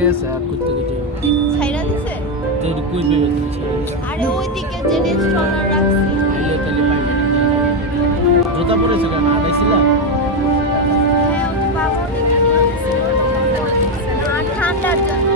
বাইরে আছে আর করতে গিয়ে ছাইরা দিছে তো এটা কই পেবে তুমি ছেড়ে দিছো আরে ওইদিকে যে রেস্টুরেন্ট রাখছি আইলে তাহলে পাইবে না জুতা পরেছো কেন আড়াইছিলা হ্যাঁ ও তো বাবা ওদিকে নিয়ে গেছিল আর ঠান্ডার জন্য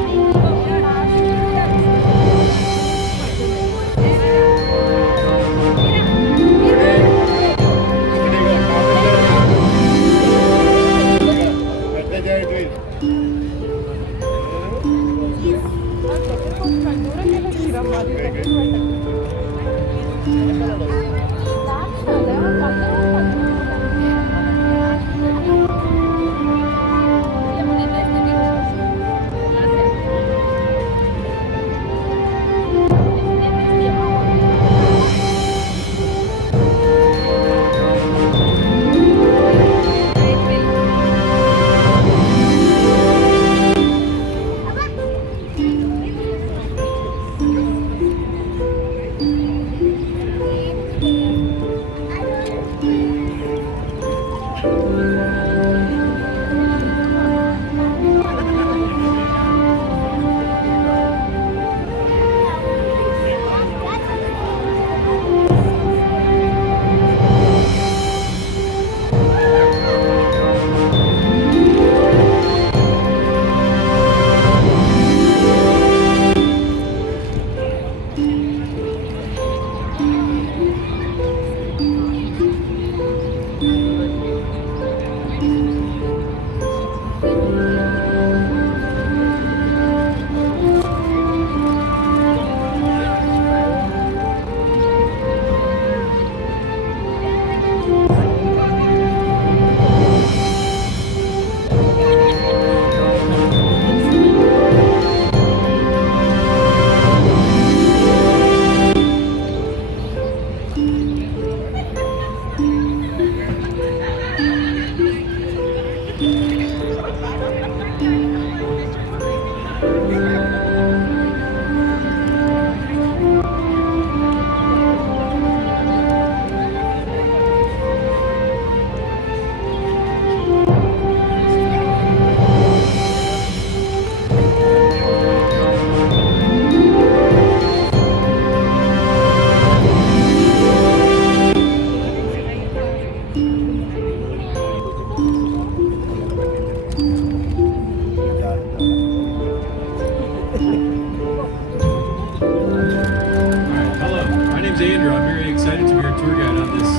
Andrew. I'm very excited to be your tour guide on this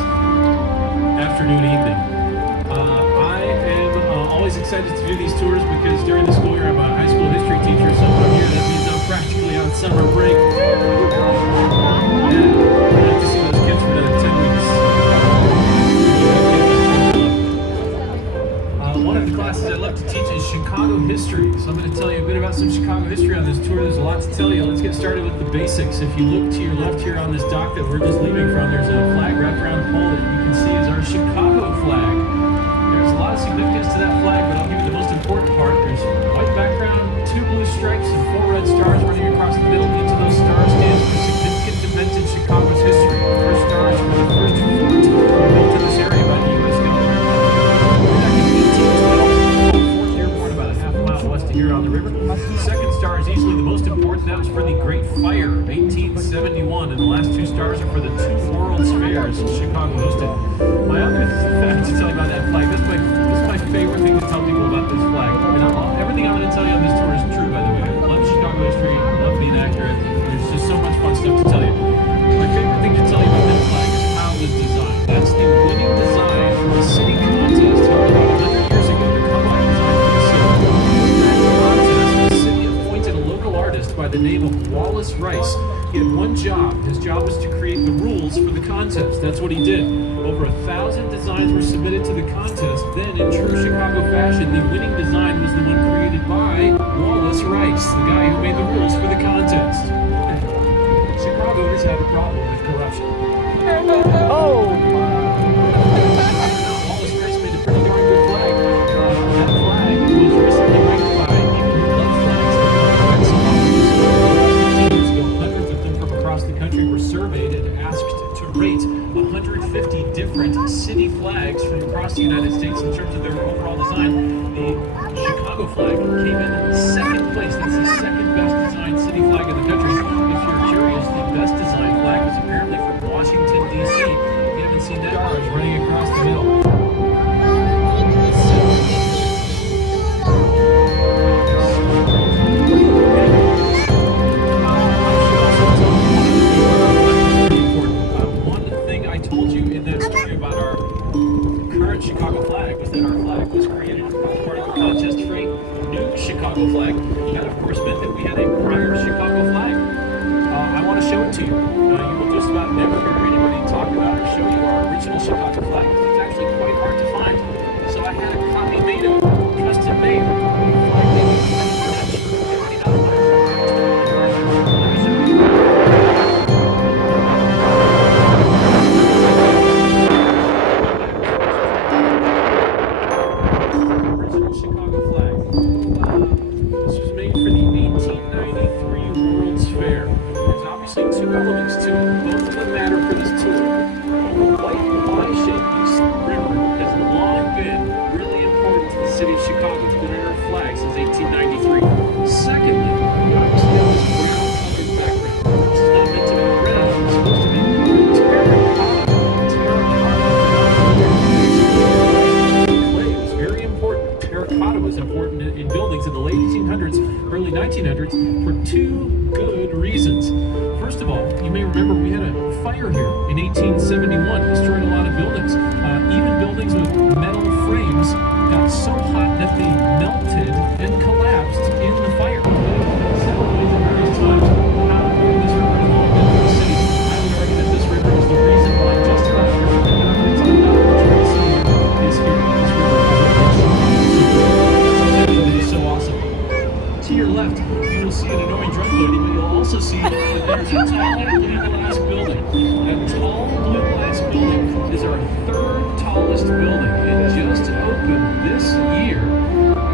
afternoon evening. I am always excited to do these tours because during the school year I'm a high school history teacher, so I'm here. That means I'm practically on summer break. Yeah, I have to see those kids for another 10 weeks. One of the classes I love to teach is Chicago history. So I'm going to tell you a bit about some Chicago history on this tour. There's a lot to tell you. Let's get started with the basics. If you look to your left here on this dock that we're just leaving from, there's a flag wrapped around the pole that you can see is our Chicago flag. There's a lot of significance to that flag, but I'll give you the most important part. There's white background, 2 blue stripes, and 4 red stars running across the middle. Each of those stars stands for significant events in Chicago's history. The first star is for the first fort built in this area by the U.S. government. Fourth airport about a half mile west of here on the river. The second star is easily the most important. That was for the Great Fire of 1871, and the last 2 stars are for the 2 World's Fairs Chicago hosted. My other fact to tell you about that flag, this is my favorite thing to tell people about this flag. And everything I'm going to tell you on this tour is true, by the way. I love Chicago history, I love being accurate. There's just so much fun stuff to tell you. My favorite thing to tell you about that flag is how it was designed. That's the winning design from a city contest held about 100 years ago. The Carlisle design for the city. During that contest, the city appointed a local artist by the name of Wallace Rice. He had one job. His job was to create the rules for the contest. That's what he did. Over 1,000 designs were submitted to the contest. Then, in true Chicago fashion, the winning design was the one created by Wallace Rice, the guy who made the rules for the contest. Chicagoans have a problem with corruption. Oh! Wallace Rice made a pretty darn good flag. That flag was recently ranked by people who love flags. Hundreds of them from across the country were surveyed and asked to rate 150 different city flags from across the United States in terms of their overall design. The Chicago flag came in second place. you. You will just about never hear anybody talk about or show you our original Chicago flag. It's actually quite hard to find. So I had a copy made of it, custom made. Flag made from scratch. Original Chicago flag. This was made for the 1893 World's Fair. There's obviously two elements to it. Both of them matter for this tour. The white Y-shaped river has long been really important to the city of Chicago. It's been on our flag since 1893. Secondly, we obviously have this brown colored background. This is not meant to be red. It's supposed to be terracotta. Clay was very important. Terracotta was important in buildings in the late 1800s, early 1900s for two good reasons. First of all, you may remember we had a fire here in 1871, destroyed a lot of buildings. Even buildings with metal frames got so hot that they melted and collapsed in the fire. Several ways at various times how important this river has long been for the city. I would argue that this river is the reason why just about everything that happens on the Trail City is here. This river is so awesome. To your left, you will see an annoying drunk lady, but you'll also see that there's a tall blue glass building. That tall blue glass building is our third tallest building. It just opened this year.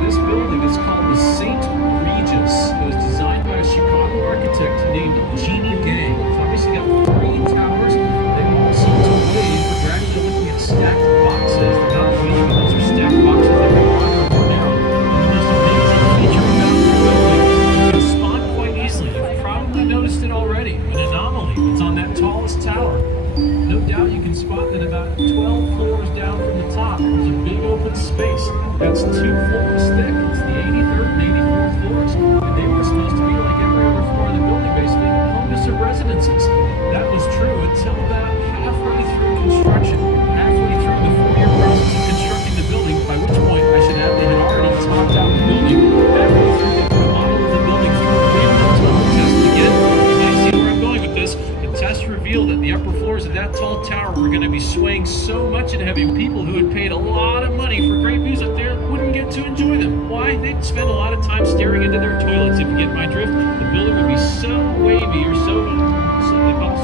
This building is called the St. Regis. It was designed by a Chicago architect named Jeannie Gay. It's obviously got 3 towers. They all seem to wave, but we're actually looking at stacked boxes. They're not waving, those are stacked boxes that are wider or more narrow. And the most amazing feature about the building, you can spawn quite easily. You've probably noticed it already. An anomaly. It's on that tallest tower. No doubt you can spot that about 12 floors down from the top, there's a big open space. That's 2 floors thick. It's the 83rd and 84th floors. And they were supposed to be like every other floor in the building, basically, homes of residences. That was true until about halfway through construction. Halfway through the 4-year process of constructing the building, by which point I should add they had already topped out the building. Halfway through, they put a model of the building through a wind tunnel test again. You might see where I'm going with this. The test revealed that the upper floors of that tall tower were going to be swaying so much and having people who had paid a lot of money for great views up there wouldn't get to enjoy them. Why? They'd spend a lot of time staring into their toilets, if you get my drift. The building would be so wavy or so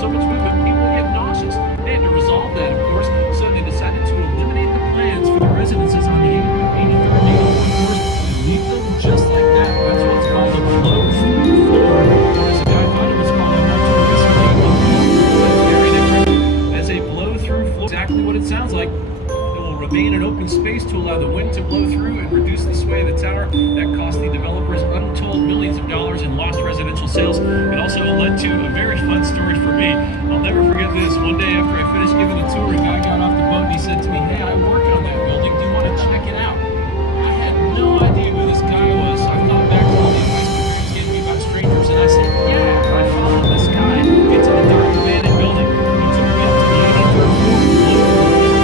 much movement, people would get nauseous. They had to resolve that, of course, so they decided to eliminate the plans for the residences on the 83rd and 84th floors and leave them just like that. That's what's called a blow-through floor, or as a guy thought it was called not too recently, a blow-through. That's very different. As a blow-through floor, exactly what it sounds like. It will remain an open space to allow the wind to blow through and reduce the sway of the tower. That cost the developers untold millions of dollars in lost residential sales. It also led to a very fun story for me. I'll never forget this. One day after I finished giving the tour, a guy got off the boat and he said to me, "Hey, I work on that building. Do you want to check it out?" I had no idea who this guy was. I thought back to all the advice my parents gave me about strangers, and I said, "Yeah." I followed this guy into the dark abandoned building. He took me up to the 83rd floor.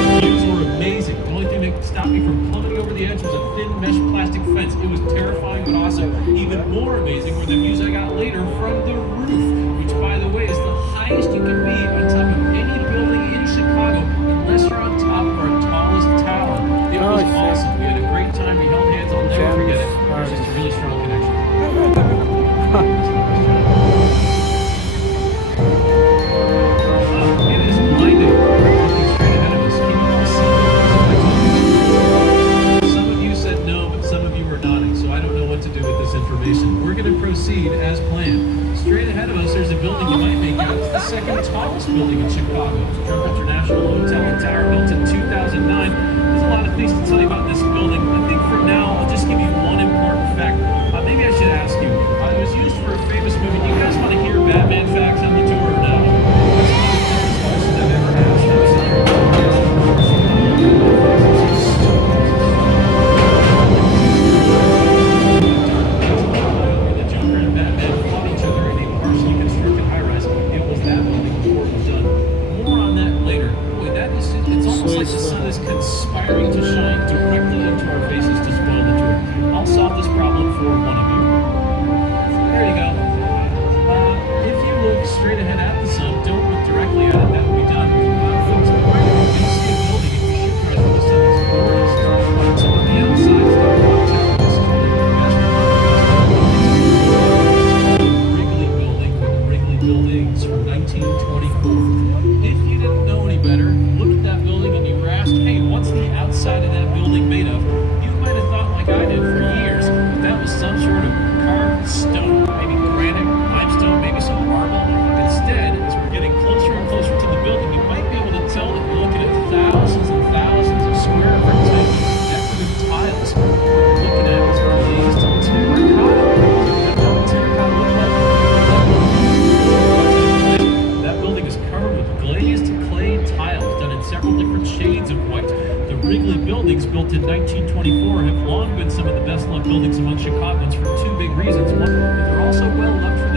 The views were amazing. The only thing that stopped me from plummeting over the edge was a thin mesh plastic fence. It was terrifying but awesome. Even more amazing were the views I got later from the roof, which, by the way, is the highest you can be on top of any building in Chicago, unless you're on top of our tallest tower. It was awesome. We had a great time. We held hands. I'll never forget it. It was just a really strong connection. It is blinding. Looking straight ahead of us. Can you all see those? Some of you said no, but some of you were nodding, so I don't know what to do with this information. We're going to proceed as planned. Straight ahead of us, there's a building you might make out. It's the second tallest building in Chicago. It's Trump International Hotel and Tower, built in 2009. There's a lot of things to tell you about this building. I think for now, I'll just give you one important fact. Maybe I should ask you. It was used for a famous movie. Do you guys want to hear Batman facts on the tour or no? That's one of the toughest questions I've ever asked. The Joker and Batman fought each other in a partially constructed high-rise. It was that building before it was done. More on that later. Boy, it's almost like the sun is conspiring to shine directly into our faces to spoil the tour. I'll solve this problem for one of you. There you go.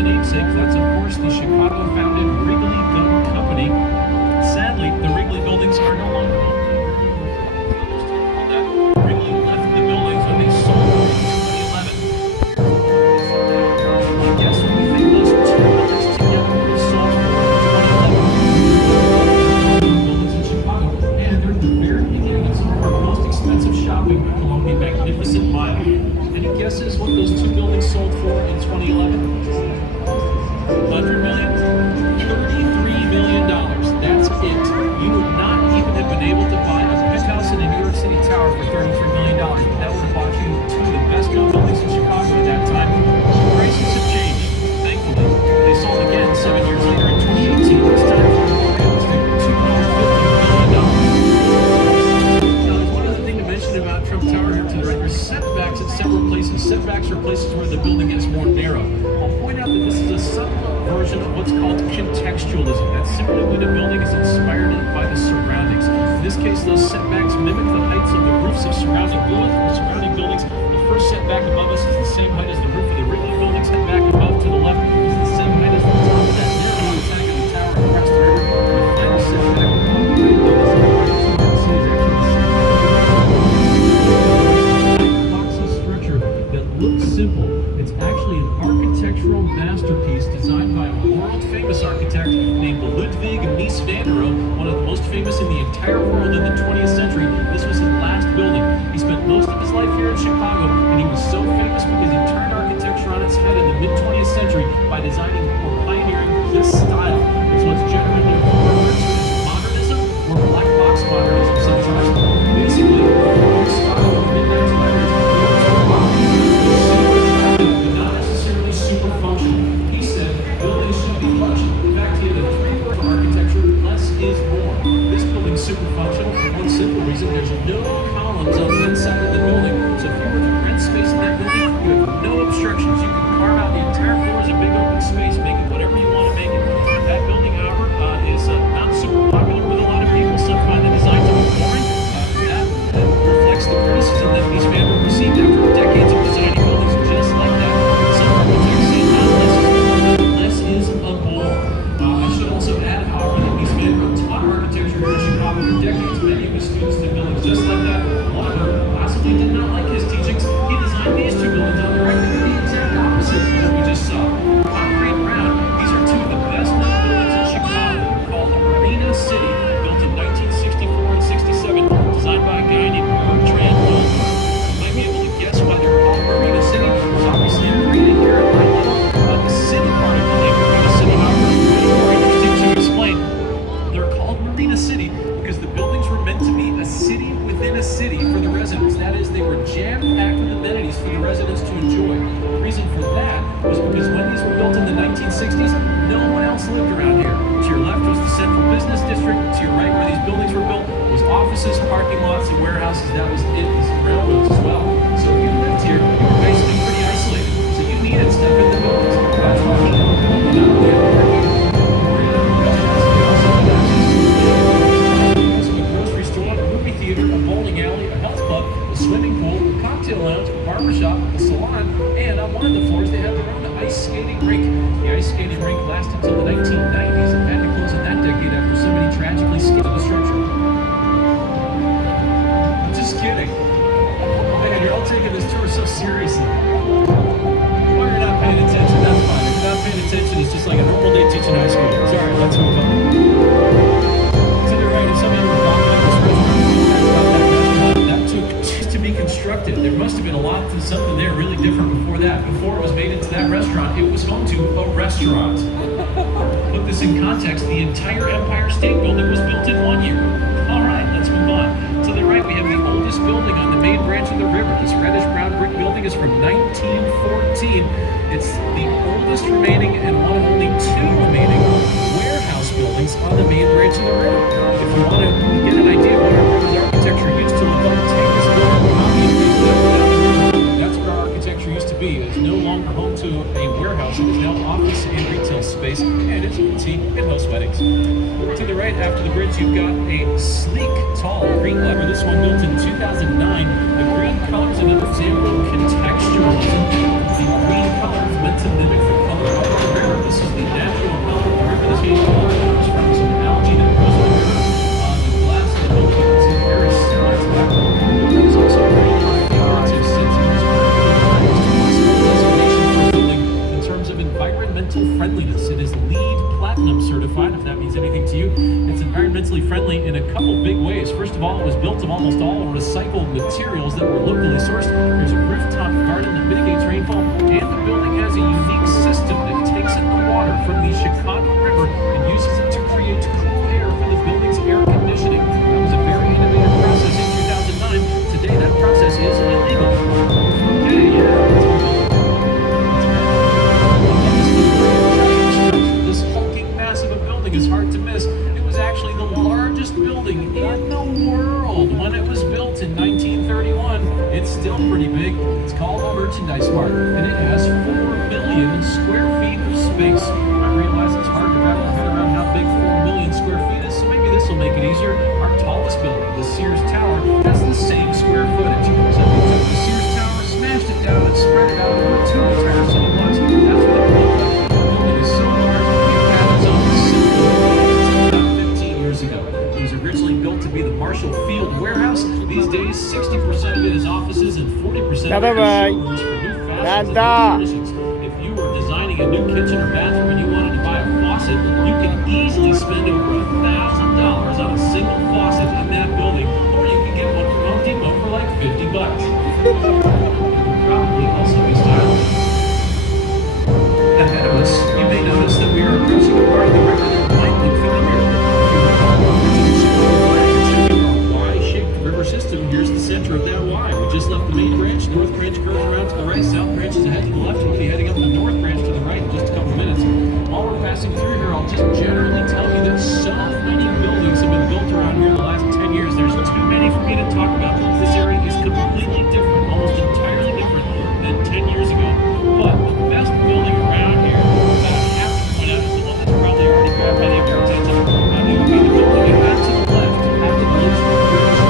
namesake. That's, of course, the Chicago-founded Wrigley Gum Company. Sadly, the Wrigley buildings are no longer owned. Wrigley left the buildings when they sold them in 2011. I guess when we think those two buildings together were sold in 2011. Buildings in Chicago, and they're at the very beginning of some of our most expensive shopping along the Magnificent Mile. Any guesses what those two buildings sold for in 2011? 100 million? $33 million. That's it. You would not even have been able to buy a penthouse in a New York City tower for $33 million. But that would have bought you two of the best known buildings in Chicago at that time. Prices have changed. Thankfully, they sold again 7 years later in 2018. This time for a realistic $250 million. Now, there's one other thing to mention about Trump Tower here to the right. There's setbacks at several places. Setbacks are places where the building gets more narrow. I'll point out that this is a subtle version of what's called contextualism. That's simply when a building is inspired by the surroundings. In this case, those setbacks mimic the heights of the roofs of surrounding buildings. The first setback above us is the same height as the roof of the Wrigley building. Setback above to the left is the same height as the top of that narrow antenna of the tower across the river. The final setback above the Wrigley building is the boxy structure that looks simple. It's actually an architectural masterpiece designed by a world-famous architect named Ludwig Mies van der Rohe, one of the most famous in the entire world in the 20th century. This was his last building. He spent most of his life here in Chicago, and he was so famous because he turned architecture on its head in the mid-20th century by designing or pioneering this style. It's what's generally referred to as modernism or black box modernism sometimes. Basically, this style of mid-1900s not necessarily super functional. He said buildings should be functional. In fact, he had a three-word architecture: less is more. This building's super functional for one simple reason: there's no columns on the inside of the building. So if you were to rent space in that building, you have no obstructions. You can carve out the entire floor as a big open space, make it whatever you want to make it. That building, however, is not super popular with a lot of people. Some find the design to be boring. That reflects the criticism that Mies van der Rohe received after decades of designing buildings just like that. Some architects say less is a bore. I should also add, however, that Mies van der Rohe taught architecture here in Chicago for decades. Many of his students did buildings just like that. One of them possibly did not like his teachings. He designed these two buildings on the right, the exact opposite of what we just saw. Concrete Brown. These are two of the best known buildings in Chicago, called Marina City, built in 1964 and 67, designed by a guy named Bertrand Lowe. You might be able to guess why they're called Marina City. There's obviously a reading here at high level. The city part of the name Marina City, however, is way more interesting to explain. They're called Marina City because the buildings were meant to be a city within a city for the residents. That is, they were jam-packed with amenities for the residents to enjoy. The reason for that was because when these were built in the 1960s, no one else lived around here. To your left was the Central Business District. To your right, where these buildings were built, was offices, parking lots, and warehouses. That was it, and some railroads as well. So if you lived here, you were basically pretty isolated. So you needed stuff in the buildings. That's why he not only had parking, a bowling alley, a health club, a swimming pool, a cocktail lounge, a barbershop, a salon, and on one of the floors they have their own ice skating rink. The ice skating rink lasted until the 1990s and had to close in that decade after somebody tragically skidded the structure. I'm just kidding. Man, you're all taking this tour so seriously. Well, you're not paying attention, that's fine. If you're not paying attention, it's just like a normal day teaching high school. Sorry, let's move on. To the right, if somebody were walking up this restaurant, that took just to be constructed. There must have been something there really different before that. Before it was made into that restaurant, it was home to a restaurant. Put this in context, the entire Empire State Building was built in 1 year. All right, let's move on. To the right, we have the oldest building on the main branch of the river. This reddish-brown brick building is from 1914. It's the oldest remaining and one of only two remaining warehouse buildings on the main branch of the river. If you want to get an idea of what our river's architecture used to look like, take this building, copy and paste it down the river. That's where our architecture used to be. It's no longer home to a warehouse. It is now office and retail space, and as you can see, it hosts weddings. To the right, after the bridge, you've got a sleek, tall green lever. This one built in 2009. The green color is another example of contextualism. The green color is meant to mimic the color of the river. environmental friendliness. It is LEED Platinum certified, if that means anything to you. It's environmentally friendly in a couple big ways. First of all, it was built of almost all recycled materials that were locally sourced. There's a rooftop garden that mitigates rainfall, and the building has a unique system that takes in the water from the Chicago River and uses it to create cool air for the building's air conditioning. That was a very innovative process in 2009. Today, that process is illegal. Okay, this hulking mass of a building is hard to miss. It was actually the largest building in the world when it was built in 1931. It's still pretty big. It's called a Merchandise Mart, and it has 4 million square feet of space. I realize it's hard to wrap your head around how big 4 million square feet is, so maybe this will make it easier. Our tallest building, the Sears Tower, has the same square footage. So if you took the Sears Tower, smashed it down, and spread it out over 2 entire city blocks, that's what it would look like. The building is so large, it had its own facility. 15 years ago. It was originally built to be the Marshall Field Warehouse. These days, 60% of it is offices and 40% of it is showrooms for new fashions and new furnishings. If you were designing a new kitchen or bathroom and you wanted to buy a faucet, you can easily spend over $1,000 on a single faucet in that building, or you can get one from Home Depot for like $50. Probably also be stylish. Ahead of us, you may notice that we are approaching a part of the river that might look familiar. Y-shaped river system. Here's the center of that Y. We just left the main branch. North branch curves around to the right. South branch is ahead to the left. We'll be heading up the north branch to the right in just a couple minutes. While we're passing through here, I'll just generally tell you that so many buildings have been built around here in the last 10 years. There's too many for me to talk about. This area is completely different, almost entirely different than 10 years ago. But the best building around here that I have to point out is the one that's probably already grabbed many of your attention. It would be the building ahead to the left after the Lynchburg Bridge.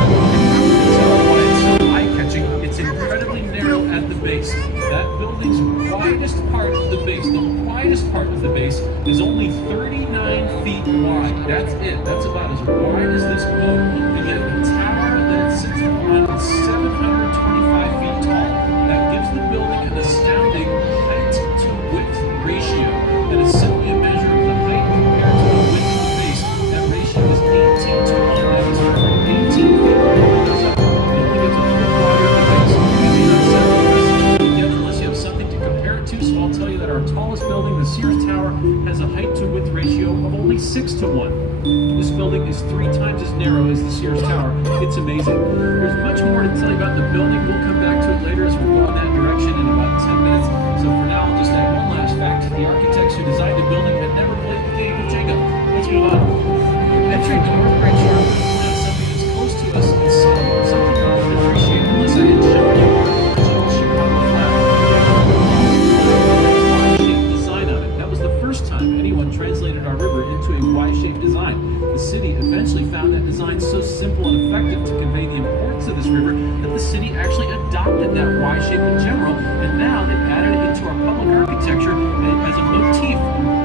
Tell why it's so eye-catching. It's incredibly narrow at the base. That building's widest part of the base, the widest part of the base, is only 39 feet wide. That's it. That's about as wide as this boat. And yet the tower that it sits on is 725 feet tall. That gives the building an astounding height-to-width ratio. That is simply a measure of the height compared to the width of the base. That ratio is 18 to 1. That is for 18 feet. The building gets a foot wider at the base. You may not set the rest together unless you have something to compare it to, so I'll tell you that our tallest building, the Sears Tower, has a height-to-width ratio of only 6 to 1. This building is 3 times as narrow as the Sears Tower. It's amazing. There's much more to tell you about the building. We'll come back to it later as we go in that direction in about 10 minutes. So for now, I'll just add one last fact. The architects who designed the building had never played the game of Jenga. Let's move on. Entering the North Branch here, we're going to point out something that's close to us and subtle, something you wouldn't appreciate unless I had shown you our original Chicago flag. Y-shaped design on it. That was the first time anyone translated our river into a Y-shaped design. The city eventually found that design so simple and effective to convey the importance of this river that the city actually adopted that Y shape in general, and now they've added it into our public architecture as a motif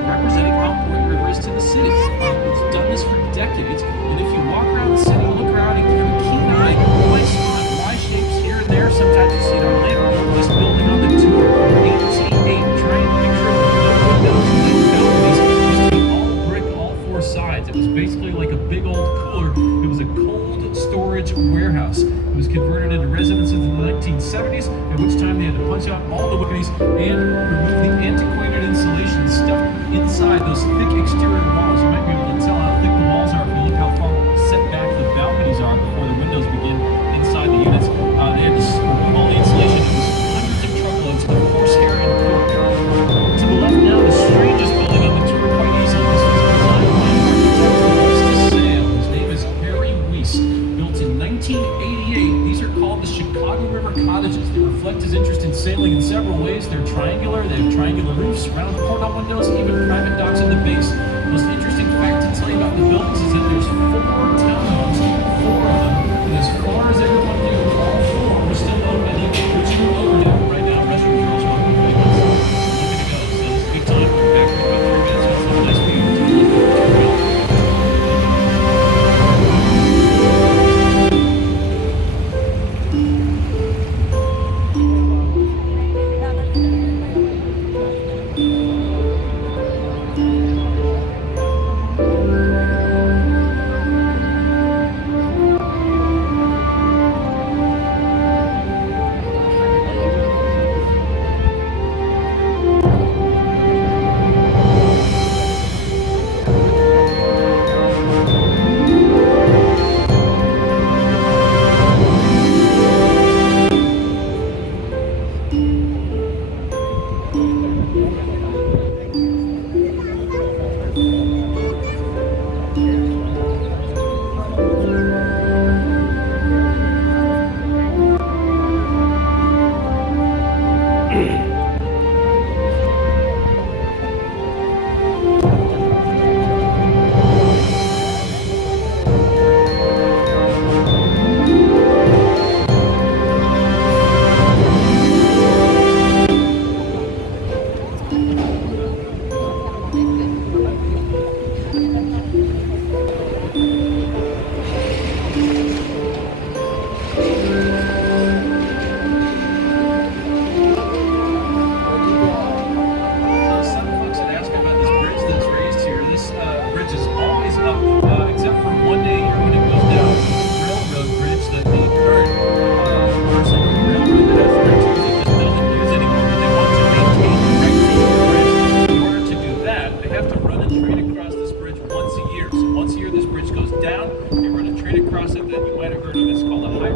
representing how important the river is to the city. It's done this for decades, and if you walk around the city, look around and keep a keen eye, you might spot Y shapes here and there. Sometimes you see it on land. This building on the tour, 18-8, try and picture no windows, no balconies. Used to be all brick, all 4 sides. It was basically like a big old cooler. It was a cold storage warehouse. It was converted into residences in the 1970s, at which time they had to punch out all the balconies and remove the antiquated insulation stuck inside those thick exterior walls. You might be able to tell how thick the walls are if you look how far set back the balconies are before the windows begin inside the units. They had to remove all the insulation. It was hundreds of truckloads of horsehair and cork. To the left now, the strangest building on the tour quite easily. This was designed by an architect who loves to sail. His name is Harry Weiss. Built in 1988, these are called the Chicago River Cottages. They reflect his interest in sailing in several ways. They're triangular, they have triangular roofs, round portal windows, even private docks at the base. The most interesting fact to tell you about the buildings is that there's 4 townhomes, 4 of them, and as far as everyone knew, all 4 were still owned by the original owner. Right now, restaurant girls want to play this. Looking to go, so it's a big time. We're back for about 3 minutes with some nice view to the tour.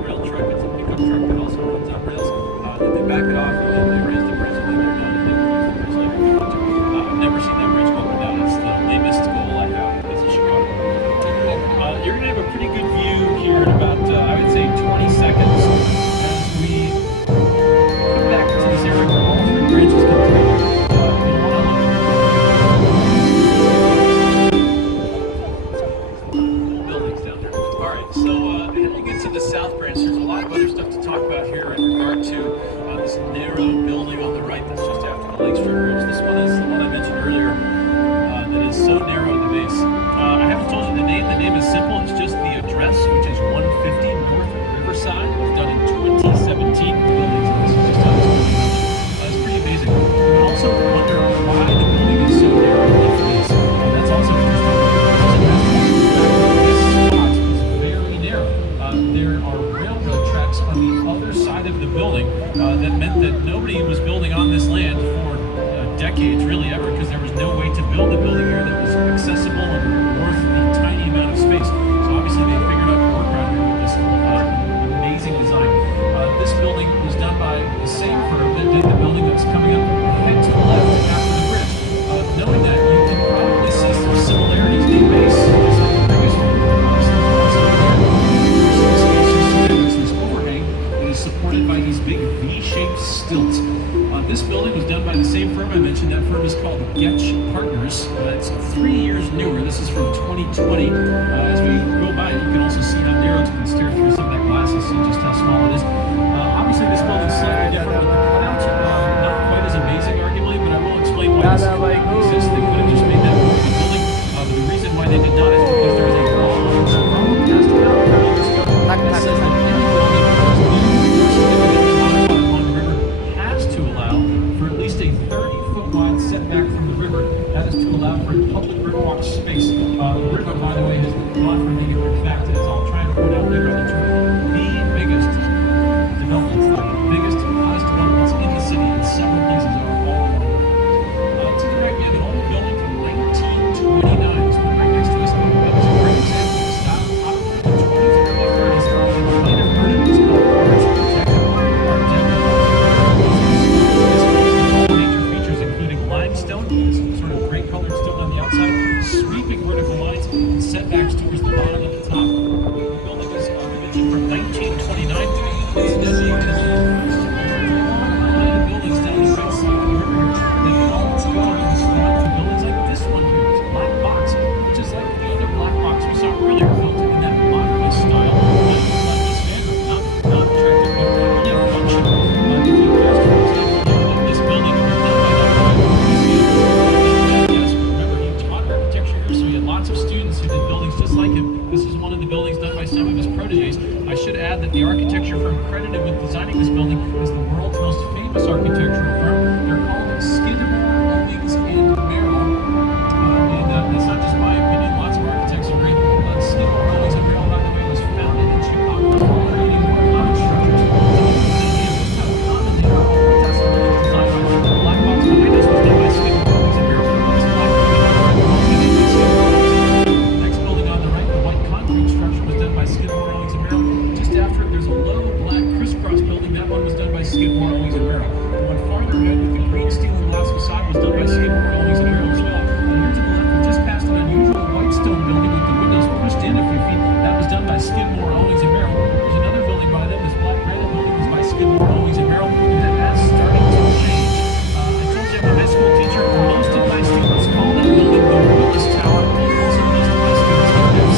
rail truck. It's a pickup truck that also comes on rails. Then they back it off and then they raise the bridge and then they're done and then they use the bridge like we want to. I've never seen that bridge go up and down. It's the lamest goal I have as a Chicago. You're going to have a pretty good view here in about, I would say, 20 seconds as we come back to this area where all three bridges come together. Buildings down there. All right, so heading into the South Branch, there's a lot of other stuff to talk about here in regard to this narrow building on the right that's just after the Lake Street Bridge. This one is the one I mentioned earlier that is so narrow at the base. I haven't told you the name. The name is simple. It's just the address, which is 150 North Riverside. It was done in 2017. Buildings, and this is just how it's going. It's pretty amazing. You also wonder why the building is so narrow like this. That's also interesting. This spot is very narrow. There are railroad tracks on the other side of the building that meant that nobody was building on this land for decades, really ever, because there was no way to build a building here that was accessible and worth the tiny amount of space. So obviously they figured out a workaround here with this amazing design. This building was done by the same firm that did the building that's coming up ahead to the left after the bridge. Knowing that, you can probably see some similarities in base, just like the previous one. This overhang that is supported by these big V-shaped stilts. This building was done by the same firm I mentioned. That firm is called Getch Partners. It's 3 years newer. This is from 2020. As we go by, you can also see how narrow it's been steered through some of that glass and see just how small it is. Obviously, this building's slightly different with the cutouts. Not quite as amazing, arguably, but I will explain why this exists. They could have just made that one building. But the reason why they did not is because there is a law from past that says that any building that's new or significantly modified along the river has to allow for at least a 30-foot wide setback from the river. That is to allow for a public riverwalk space. The river, by the way, has gone from being a fact, as I'll try and point out later on the tour, the biggest developments, the biggest, hottest developments in the city in several places all along the river. To the right, we have an old building from 1929. This one right next to us. That was a great example of style popular in the 20s and early 30s. You might have heard of it. It's called Orange Protective. Major features including limestone, some sort of gray colored stone on the outside, sweeping vertical lines, and setbacks towards the bottom at the top. The building is mentioned from 1929. Incidentally, it is buildings down the right side of the river that all go and surround the buildings like this one here. It's a black box, which is like the other black box we saw earlier, built in that modernist style. Like this van, not attractive, but really functional. If you guys, for example, know that this building was done by that guy, yes, remember he taught architecture here, so he had lots of students who did buildings just like him. This is one of the buildings done by some of his proteges. I should add that the architecture firm credited with designing this building is the world's most famous architectural firm. They're called Skidmore, Owings and Merrill. And it's not just my opinion. Lots of architects agree. Skidmore, Owings and Merrill, by the way, was founded in Chicago, creating more common structures. Just how common they are. That's the building designed by them. The black box behind us was done by Skidmore, Owings and Merrill. This black building, next building on the right, the white concrete structure was done by Skidmore, Owings and Merrill. Just after it, there's a low black crisscross building. That one was done by Skidmore, Owings and Merrill. The one farther ahead with the green steel and glass facade was done by Skidmore, Owings and Merrill as well. And here to the left, we just passed an unusual white stone building with the windows pushed in a few feet. That was done by Skidmore, Owings and Merrill. There's another building by them. This black granite building was by Skidmore, Owings and Merrill. And that has started to change. I told you I'm a high school teacher. Most of my students call that building the Willis Tower. Also, most of my students call it the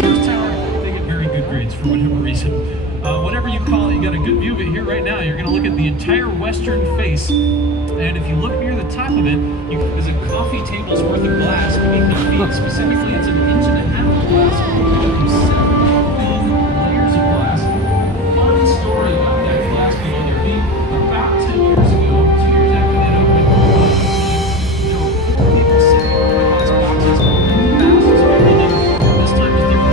Sears Tower. They get very good grades for whatever reason. Whatever you call it, you got a good view of it here right now. You're going to look at the entire western face, and if you look near the top of it, there's a coffee table's worth of glass beneath your feet. Specifically, it's 1.5 inches of glass, from 7 thin layers of glass. Fun story about that glass below their feet. About 10 years ago, 2 years after that opened, there were 4 people sitting on the glass boxes, and thousands of people did. This time was different.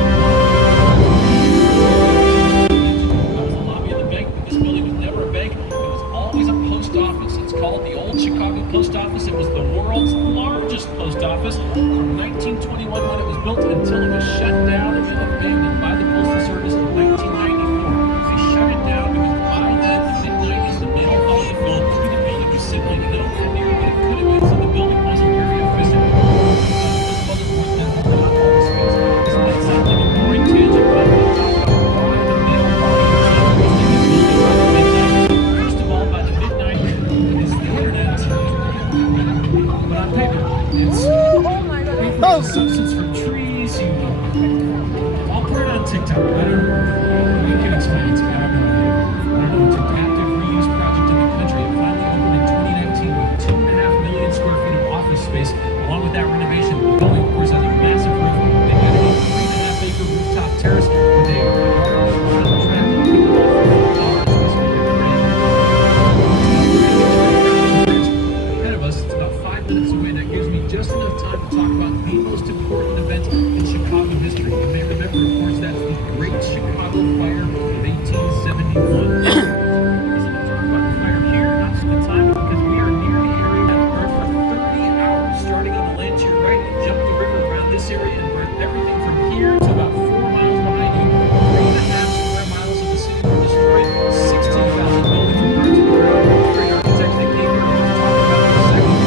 Called the Old Chicago Post Office. It was the world's largest post office from 1921 when it was built until it was shut down and then abandoned by the Postal Service in 1990. It's Oh my god. Oh. substance from trees. I'll put it on TikTok. I don't know. You can explain it to me. I have no idea. I don't know. It's a captive reuse project in the country. It finally opened in 2019 with 2.5 million square feet of office space. Along with that renovation, the building, of course, has a massive roof. They added a 3.5-acre rooftop terrace with a garden track. Ahead of us, it's about 5 minutes away. That gives me just enough time to talk about the most important event in Chicago history. You may remember, of course, that's the Great Chicago Fire of 1871. Isn't it talk about the fire here? Not just the time, because we are near the area that burned for 30 hours, starting on the land to your right and jumped the river around this area and burned everything from here to about 4 miles behind you. 3.5 square miles of the city were destroyed. 16,000 buildings were burned to the ground. Great architects that came here we'll talk about in a second.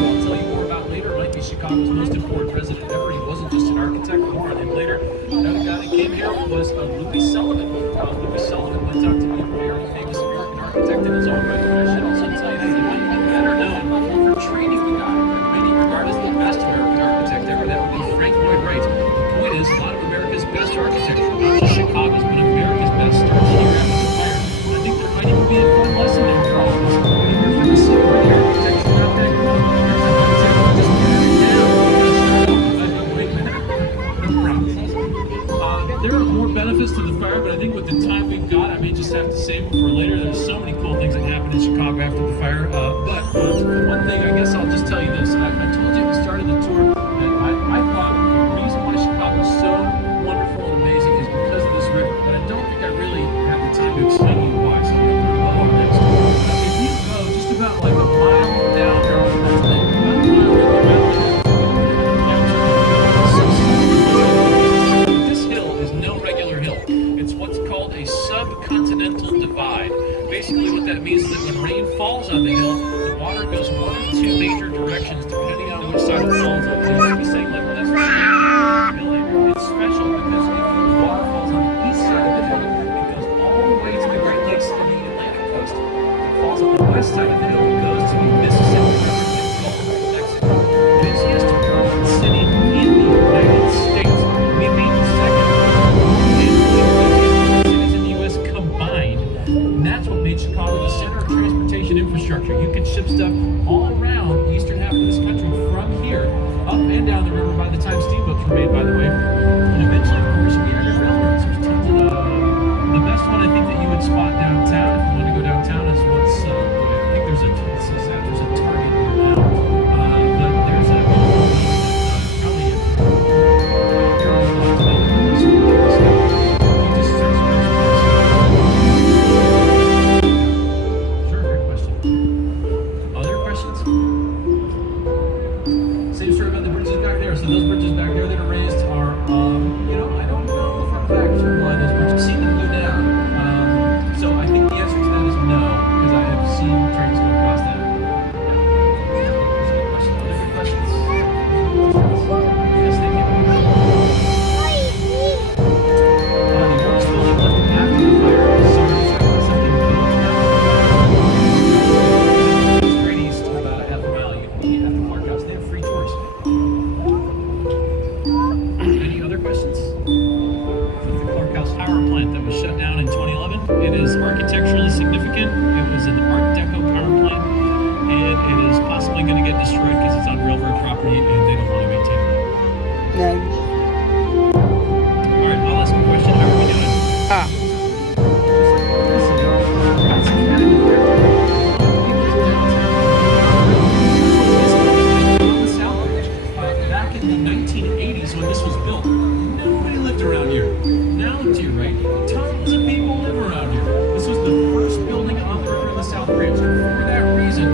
I'll tell you more about later. Might be Chicago's most important president ever. He wasn't just an architect. More on him later. Another guy that came here was Louis Sullivan. Louis Sullivan went out to be a very famous American architect in his own right. But I should also tell you that he might be better known for training the guy that many regard as the best American architect ever. That would be Frank Lloyd Wright. The point is, a lot of America's best architecture, not just Chicago's, but America's best, starts here after the fire. And I think there might even be a fun lesson there for all of us. When you hear from the city where the architecture's not that good, here's an architect who just burn it down. Wait a minute. No problem. There are more benefits to the fire, but I think with the time we've got, I may just have to save them for later. There's so many cool things that happened in Chicago after the fire. But one thing, I guess I'll just tell you this. I told you at the start of the tour that I thought the reason why Chicago is so wonderful and amazing is because of this river. But I don't think I really have the time to explain to you why. So I'm going to go on next. If you go just about like a mile down there, about a mile, maybe a mile and a half, this hill is no regular hill. It's what's called a subcontinental divide. Basically what that means is that when rain falls on the hill, the water goes one of two major directions depending on which side it falls on. So you might be saying, like, well, that's not really. It's special because if the water falls on the east side of the hill, it goes all the way to the Great Lakes and the Atlantic coast. If it falls on the west side of the hill, it goes to the Mississippi River and Gulf of Mexico. Busiest port city in the United States. We made the second cities in the U.S. combined. And that's what made Chicago the center of transportation infrastructure. You can ship stuff all around the eastern half of this country from here, up and down the river by the time steamboats were made, by the way. And eventually, of course, we added railroads. There's tons of the best one I think that you would spot downtown, if you want to go downtown, is what's, I think there's a Target here now. But there's a probably a Sure, great question. Other questions? Same story about the bridges back there. So those bridges back there that are raised are, I don't know for a fact sure one is, but I've seen them go down. So I think the answer to that is no, because I have seen trains go across that. Yeah. That's a good question. Other good questions? Yes, thank you. The oldest building left after the fire is something built straight east, about a half a mile. You can eat at the Clark House. They have free tours. Any other questions? The Clark House power plant that was shut down in 2011. It is architecturally significant. It was an Art Deco power plant, and it is possibly going to get destroyed because it's on railroad property and they don't want to maintain it. All right, I'll ask a question. How are we doing? Back in the 1980s when this was built, nobody lived around here. Now to your right, tons of people live around here. This was the first building on the river in the South Branch. For that reason,